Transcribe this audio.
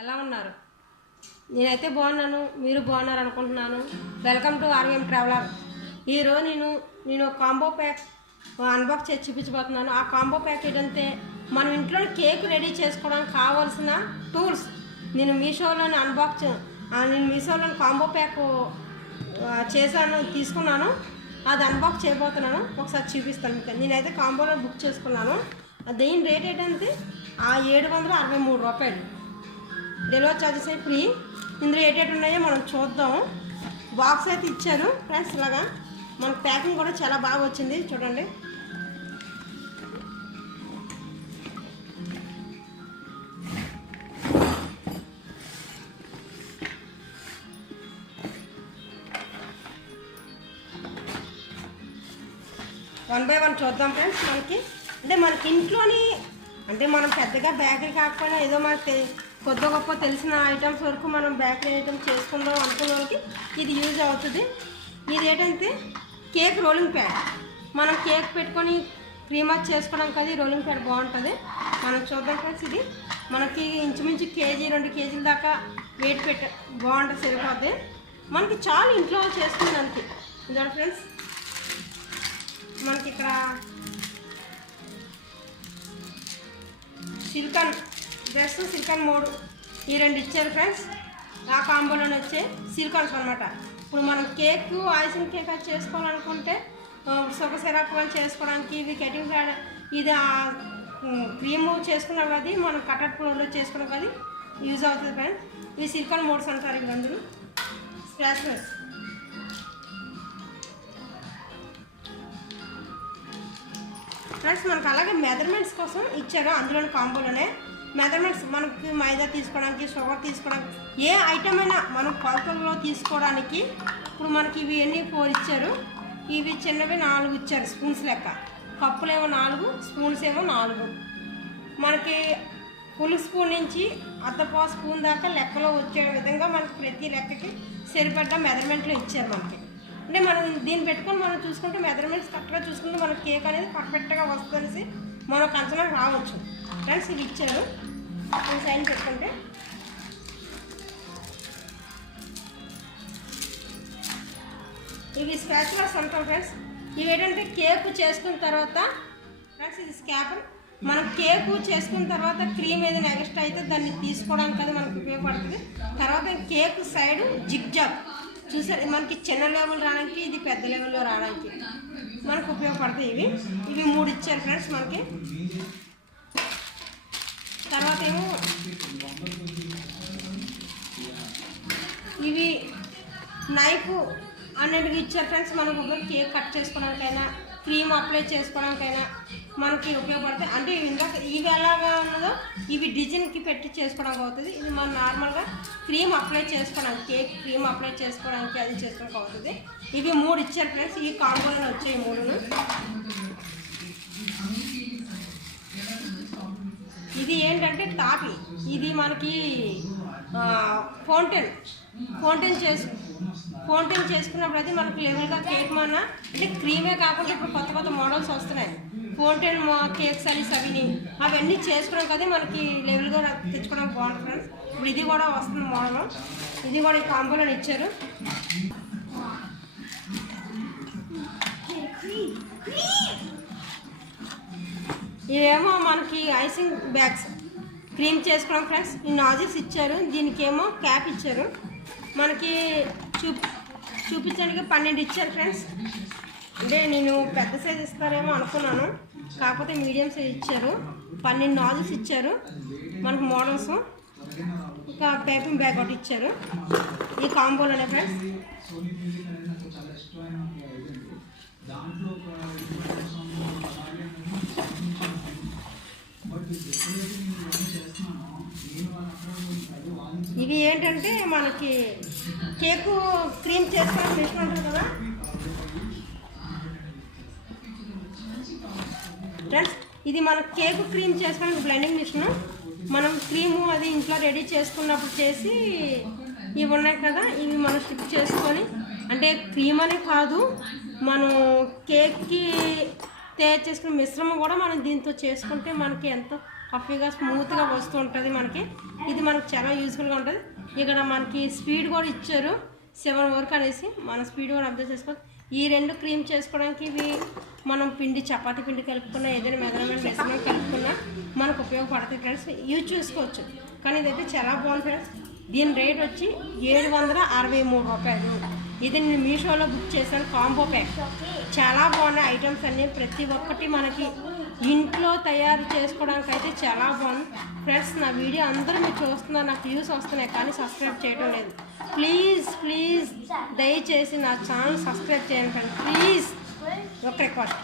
ఎలా ఉన్నారు? నేనైతే బాగున్నాను, మీరు బాగున్నారు అనుకుంటున్నాను. Welcome to RVM traveller. ఈరోజు నేను కాంబో ప్యాక్ అన్బాక్స్ చేసి చూపించబోతున్నాను. ఆ కాంబో ప్యాక్ ఏంటంటే మనం ఇంట్లో కేక్ రెడీ చేసుకోవడానికి కావాల్సిన టూల్స్ నేను మీషోలోని కాంబో ప్యాక్ తీసుకున్నాను. అది అన్బాక్స్ చేయబోతున్నాను. ఒకసారి చూపిస్తాను మీకు. నేనైతే కాంబోలో బుక్ చేసుకున్నాను. దీని రేట్ ఏంటంటే 763 రూపాయలు. డెలివరీ ఛార్జెస్ అయితే ఫ్రీ. ఇందులో ఏటేటి ఉన్నాయో మనం చూద్దాం. బాక్స్ అయితే ఇచ్చారు ఫ్రెండ్స్. ఇలాగా మన ప్యాకింగ్ కూడా చాలా బాగా వచ్చింది, చూడండి. వన్ బై వన్ చూద్దాం ఫ్రెండ్స్. మనకి ఇంట్లోని మనం పెద్దగా బేకరీ కాకపోయినా ఏదో మనకి కొద్ది గొప్ప తెలిసిన ఐటమ్స్ వరకు మనం బేకరీ ఐటమ్స్ చేసుకుందాం అనుకున్న వాళ్ళకి ఇది యూజ్ అవుతుంది. ఇది ఏంటంటే కేక్ రోలింగ్ ప్యాడ్. మనం కేక్ పెట్టుకొని క్రీమర్ చేసుకోవడానికి అది రోలింగ్ ప్యాడ్ బాగుంటుంది. మనం చూద్దాం ఫ్రెండ్స్. ఇది మనకి ఇంచుమించు 1-2 కేజీల దాకా వెయిట్ బాగుంటుంది, సరిపోద్ది. మనకి చాలా ఇంట్లో చేసుకునేదానికి. చూడండి ఫ్రెండ్స్, మనకి ఇక్కడ సిలికాన్ మోడ్ ఈ 2 ఇచ్చారు ఫ్రెండ్స్. ఆ కాంబోలోనే వచ్చే సిలికాన్స్ అనమాట. ఇప్పుడు మనం కేక్ ఐసింగ్ కేక్ అది చేసుకోవాలనుకుంటే షుగర్ సిరప్ అని చేసుకోవడానికి, ఇది కటింగ్ ప్యాడ్, ఇది క్రీము చేసుకున్నాం, అది మనం కటర్ ప్లోలో చేసుకున్నాం, అది యూజ్ అవుతుంది ఫ్రెండ్స్. ఇవి సిలికాన్ మోడ్స్ అంటారు. ఇవి అందరూ స్క్రాచెస్. ఫ్రెండ్స్ మనకు అలాగే మెజర్మెంట్స్ కోసం ఇచ్చారు అందులోని కాంబోలోనే. మెజర్మెంట్స్ మనకి మైదా తీసుకోవడానికి, షుగర్ తీసుకోవడానికి, ఏ ఐటమ్ అయినా మనం కొలతల్లో తీసుకోవడానికి. ఇప్పుడు మనకి ఇవి 4 ఇచ్చారు. ఇవి చిన్నవి 4 ఇచ్చారు, స్పూన్స్ లెక్క. కప్పులేమో 4, స్పూన్స్ ఏమో 4. మనకి ఫుల్ స్పూన్ నుంచి అర్ధపా స్పూన్ దాకా లెక్కలో వచ్చే విధంగా మనకి ప్రతి లెక్కకి సరిపడ్డ మెజర్మెంట్లో ఇచ్చారు మనకి. అంటే మనం దీన్ని పెట్టుకొని మనం చూసుకుంటే మెజర్మెంట్స్ కరెక్ట్గా చూసుకుంటే మన కేక్ అనేది పర్ఫెక్ట్గా వస్తుందనేసి మనకు అంచనా రావచ్చు ఫ్రెండ్స్. ఇది ఇచ్చారు. సైన్ పెట్టుకుంటే ఇవి స్పాచులాస్ అంటాం ఫ్రెండ్స్. ఇవి ఏంటంటే కేక్ చేసుకున్న తర్వాత ఫ్రెండ్స్, ఇది స్కాపర్. మనం కేకు చేసుకున్న తర్వాత క్రీమ్ ఏదైనా ఎక్స్ట్రా అయితే దాన్ని తీసుకోవడానికి అది మనకు ఉపయోగపడుతుంది. తర్వాత కేక్ సైడ్ జిగ్జాగ్ చూసారు, మనకి చిన్న లెవెల్ రావడానికి, ఇది పెద్ద లెవెల్లో రావడానికి మనకు ఉపయోగపడతాయి. ఇవి 3 ఇచ్చారు ఫ్రెండ్స్ మనకి. తర్వాత ఏమో ఇవి నైఫ్ అన్నిటికీ ఇచ్చారు ఫ్రెండ్స్. మనకు కేక్ కట్ చేసుకోవడానికైనా, క్రీమ్ అప్లై చేసుకోవడానికైనా మనకి ఉపయోగపడతాయి. అంటే ఇవి ఎలాగా ఉన్నదో ఇవి డిజైన్కి పెట్టి చేసుకోవడానికి అవుతుంది. ఇది మనం నార్మల్గా క్రీమ్ అప్లై చేసుకోవడానికి, కేక్ క్రీమ్ అప్లై చేసుకోవడానికి అది చేసుకోవడానికి అవుతుంది. ఇవి 3 ఇచ్చారు ఫ్రెండ్స్. ఈ కాంబోలో వచ్చాయి 3ను. ఇది ఏంటంటే టాపీ. ఇది మనకి ఫౌంటైన్ చేసుకున్నప్పుడు అయితే మనకు లెవెల్గా కేక్ అంటే క్రీమే కాకుండా ఇప్పుడు కొత్త మోడల్స్ వస్తున్నాయి. ఫౌంటైన్ కేక్స్ అని అవన్నీ చేసుకోవడం కదా మనకి లెవెల్గా తెచ్చుకోవడానికి బాగుంటుంది ఫ్రెండ్స్. ఇప్పుడు ఇది కూడా వస్తుంది మోడల్. ఇది కూడా ఈ కాంబోలో ఇచ్చారు. ఇవేమో మనకి ఐసింగ్ బ్యాగ్స్ క్రీమ్ చేసుకోవడం ఫ్రెండ్స్. ఈ నాజిల్స్ ఇచ్చారు. దీనికేమో క్యాప్ ఇచ్చారు. మనకి చూపించడానికి 12 ఇచ్చారు ఫ్రెండ్స్. అంటే నేను పెద్ద సైజ్ ఇస్తారేమో అనుకున్నాను, కాకపోతే మీడియం సైజ్ ఇచ్చారు. 12 నాజిల్స్ ఇచ్చారు మనకు మోడల్స్. ఇంకా పేపింగ్ బ్యాగ్ ఒకటి ఇచ్చారు ఈ కాంబోలోనే ఫ్రెండ్స్. ఇవి ఏంటంటే మనకి కేకు క్రీమ్ చేసుకోవడం మిషన్ ఉంటుంది కదా ఫ్రెండ్స్. ఇది మన కేకు క్రీమ్ చేసుకోవడానికి బ్లెండింగ్ మిషన్. మనం క్రీము అది ఇంట్లో రెడీ చేసుకున్నప్పుడు చేసి ఇవి ఉన్నాయి కదా, ఇవి మనం స్టిక్ చేసుకొని, అంటే క్రీమ్ అనే కాదు, మనం కేక్కి తయారు చేసుకునే మిశ్రమం కూడా మనం దీంతో చేసుకుంటే మనకి ఎంతో పఫీగా స్మూత్గా వస్తూ ఉంటుంది మనకి. ఇది మనకు చాలా యూజ్ఫుల్గా ఉంటుంది. ఇక్కడ మనకి స్పీడ్ కూడా ఇచ్చారు 7 వరకు అనేసి, మన స్పీడ్ కూడా అబ్జర్వ్ చేసుకోవచ్చు. ఈ 2 క్రీమ్ చేసుకోవడానికి ఇవి మనం పిండి చపాతీ పిండి కలుపుకున్నా ఏదైనా మెజర్మెంట్ మెజర్మెంట్ కలుపుకున్నా మనకు ఉపయోగపడుతుంది ఫ్రెండ్స్. యూజ్ చేసుకోవచ్చు. కానీ ఇదైతే చాలా బాగుంది ఫ్రెండ్స్. దీని రేట్ వచ్చి 763 రూపాయలు. ఇది నేను మీషోలో బుక్ చేశాను కాంబో ప్యాక్. చాలా బాగున్నాయి ఐటమ్స్ అన్నీ. ప్రతి ఒక్కటి మనకి ఇంట్లో తయారు చేసుకోవడానికి అయితే చాలా బాగుంది ఫ్రెండ్స్. నా వీడియో అందరూ మీరు చూస్తున్నారు, నాకు వ్యూస్ వస్తున్నాయి కానీ సబ్స్క్రైబ్ చేయడం లేదు. ప్లీజ్ దయచేసి నా ఛానల్ సబ్స్క్రైబ్ చేయండి ఫ్రెండ్స్. ప్లీజ్ ఒక రిక్వెస్ట్.